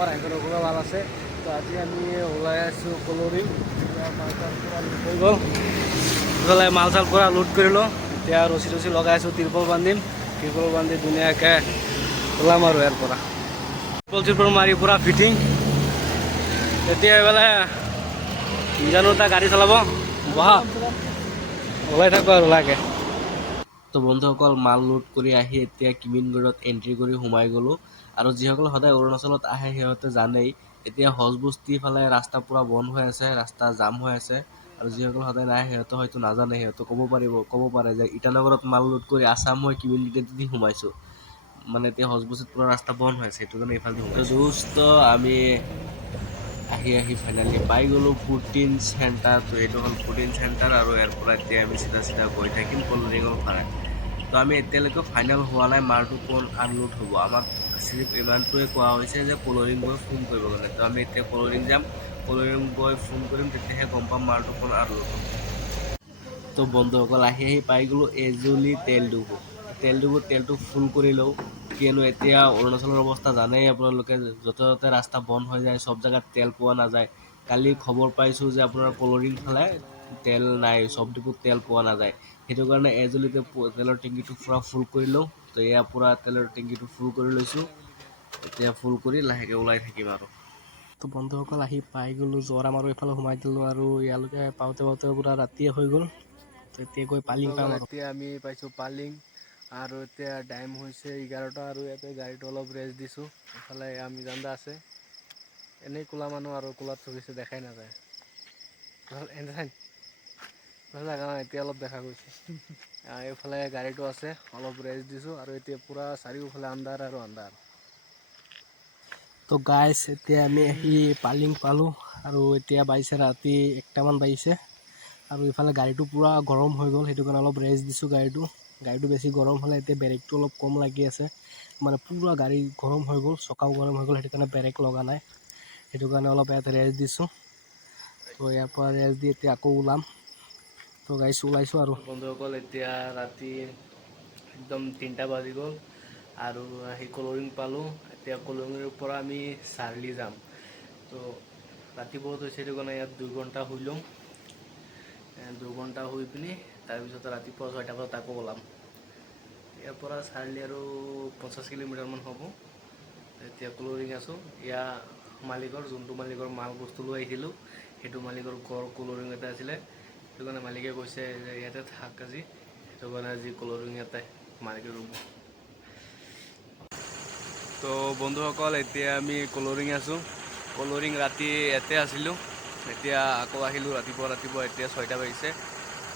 খবৰ আহিব ভাল আছে। তো আজি আমি ওলাই আছোঁ কলৰিং, মাল চাল পূৰা লুট হৈ গ'ল। ইফালে মাল চাল পূৰা লুট কৰিলোঁ। এতিয়া ৰছী লগাই আছোঁ, তিৰপল বান্ধিম। তিৰপল বান্ধি ধুনীয়াকৈ ওলাম আৰু ইয়াৰ পৰা। তিৰপল মাৰি পূৰা ফিটিং। এতিয়া এইফালে জানো এটা গাড়ী চলাব, বহা ওলাই থাকোঁ আৰু লাগে। তো বন্ধুসকল, মাল লোড কৰি আহি এতিয়া কিমিনগড়ত এণ্ট্ৰি কৰি সোমাই গ'লোঁ। আৰু যিসকল সদায় অৰুণাচলত আহে সিহঁতে জানেই এতিয়া হজবস্তি ফালে ৰাস্তা পূৰা বন্ধ হৈ আছে, ৰাস্তা জাম হৈ আছে। আৰু যিসকল সদায় নাহে সিহঁতে হয়তো নাজানে, সিহঁতে ক'ব পাৰে যে ইটানগৰত মাল লোড কৰি আছাম হৈ কিমিনগড়েদি সোমাইছোঁ। মানে এতিয়া হজবস্তিত পূৰা ৰাস্তা বন্ধ হৈ আছে, সেইটো কাৰণে এইফালে সোমাইছোঁ। আমি আহি ফাইনেলি পাই গ'লোঁ পুটিন চেণ্টাৰ। তো এইটো হ'ল পুটিন চেণ্টাৰ, আৰু ইয়াৰ পৰা এতিয়া আমি চিধা গৈ থাকিম কলৰিঙৰ ফালে। তো আমি এতিয়ালৈকে ফাইনেল হোৱা নাই মালটো কোন আনলোড হ'ব। আমাক চিৰিফ ইমানটোৱে কোৱা হৈছে যে কলৰিং বয় ফোন কৰিব গ'লে। তো আমি এতিয়া কলৰিং যাম, কলৰিং বয় ফোন কৰিম, তেতিয়াহে গম পাম মালটো কোন আনলোড হ'ব। তো বন্ধুসকল, আহি পাই গ'লোঁ এজুলি তেল ডিপু। তেলটো ফুল কৰি লওঁ, কিয়নো এতিয়া অৰুণাচলৰ অৱস্থা জানেই আপোনালোকে, য'তে ত'তে ৰাস্তা বন্ধ হৈ যায়, চব জেগাত তেল পোৱা নাযায়। কালি খবৰ পাইছোঁ যে আপোনাৰ কলৰিং ফালে তেল নাই, চব ডিপুত তেল পোৱা নাযায়। সেইটো কাৰণে এজুলিতে তেলৰ টেংকিটো পূৰা ফুল কৰি লওঁ। তো এয়া পূৰা তেলৰ টেংকিটো ফুল কৰি লৈছোঁ। এতিয়া ফুল কৰি লাহেকৈ ওলাই থাকিম আৰু। তো বন্ধুসকল, আহি পাই গ'লোঁ জোৰাম, আৰু এইফালে সোমাই দিলোঁ। আৰু ইয়ালৈকে পাওঁতে পূৰা ৰাতিয়ে হৈ গ'ল। তো এতিয়া গৈ পালিং পাম আৰু। এতিয়া আমি পাইছোঁ পালিং, আৰু এতিয়া টাইম হৈছে 11টা। আৰু ইয়াতে গাড়ীটো অলপ ৰেষ্ট দিছোঁ। এইফালে আমি জান্দা আছে, এনেই ক'লা মানুহ আৰু ক'লাত চলিছে দেখাই নাযায়। এতিয়া অলপ দেখা গৈছে। এইফালে গাড়ীটো আছে, অলপ ৰেষ্ট দিছোঁ। আৰু এতিয়া পূৰা চাৰিওফালে আন্ধাৰ আৰু আন্ধাৰ। তো গাইছ, এতিয়া আমি আহি পালিং পালোঁ, আৰু এতিয়া বাজিছে ৰাতি 1টামান বাজিছে। আৰু ইফালে গাড়ীটো পূৰা গৰম হৈ গ'ল, সেইটো কাৰণে অলপ ৰেষ্ট দিছোঁ গাড়ীটো বেছি গৰম হ'লে এতিয়া ব্ৰেকটো অলপ কম লাগি আছে। মানে পূৰা গাড়ী গৰম হৈ গ'ল, চকাও গৰম হৈ গ'ল, সেইটো কাৰণে ব্ৰেক লগা নাই। সেইটো কাৰণে অলপ ইয়াত ৰেষ্ট দিছোঁ। তো ইয়াৰ পৰা ৰেষ্ট দি এতিয়া আকৌ ওলাম। তো গাইছ, ওলাইছোঁ আৰু। বন্ধুসকল, এতিয়া ৰাতি একদম 3টা বাজি গ'ল, আৰু আহি কলৰিং পালোঁ। এতিয়া কলৰিঙৰ পৰা আমি চাৰ্লি যাম। তো ৰাতি বহুত হৈছে, সেইটো কাৰণে ইয়াত 2 ঘণ্টা শুই লওঁ। 2 ঘণ্টা শুই পিনি তাৰপিছত ৰাতিপুৱা 6টা বজাত আকৌ ওলাম। ইয়াৰ পৰা চাৰ্লি আৰু 50 কিলোমিটাৰমান হ'ব। এতিয়া কলৰিং আছোঁ। মালিকৰ, যোনটো মালিকৰ মাল বস্তু লৈ আহিছিলোঁ, সেইটো মালিকৰ ঘৰ কলৰিং এটা আছিলে। সেইটো কাৰণে মালিকে কৈছে যে ইয়াতে থাক আজি, সেইটো কাৰণে আজি কলৰিং ইয়াতে মালিকে ৰুব। তো বন্ধুসকল, এতিয়া আমি কলৰিং আছোঁ। কলৰিং ৰাতি ইয়াতে আছিলোঁ, এতিয়া আকৌ আহিলোঁ ৰাতিপুৱা। এতিয়া 6টা বাজিছে।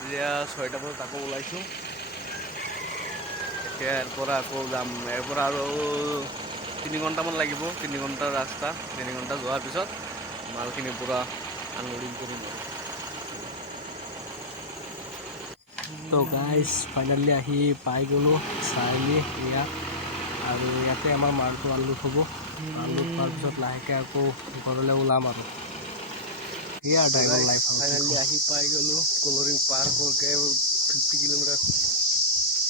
এতিয়া 6টা বজাত আকৌ ওলাইছোঁ। এতিয়া ইয়াৰ পৰা আকৌ যাম। ইয়াৰ পৰা আৰু 3 ঘণ্টামান লাগিব। 3 ঘণ্টাৰ ৰাস্তা। 3 ঘণ্টা যোৱাৰ পিছত মালখিনি পূৰা আনলোডিং কৰিম আৰু। তো গাইছ, ফাইনেলি আহি পাই গ'লোঁ চাৰিআলি ইয়াত। আৰু ইয়াতে আমাৰ মালটো আনলোড হ'ব। আনলোড হোৱাৰ পিছত লাহেকৈ আকৌ ঘৰলৈ ওলাম আৰু। ফাইনেলি আহি পাই গ'লোঁ কলৰিং পাৰ 50 কিলোমিটাৰ।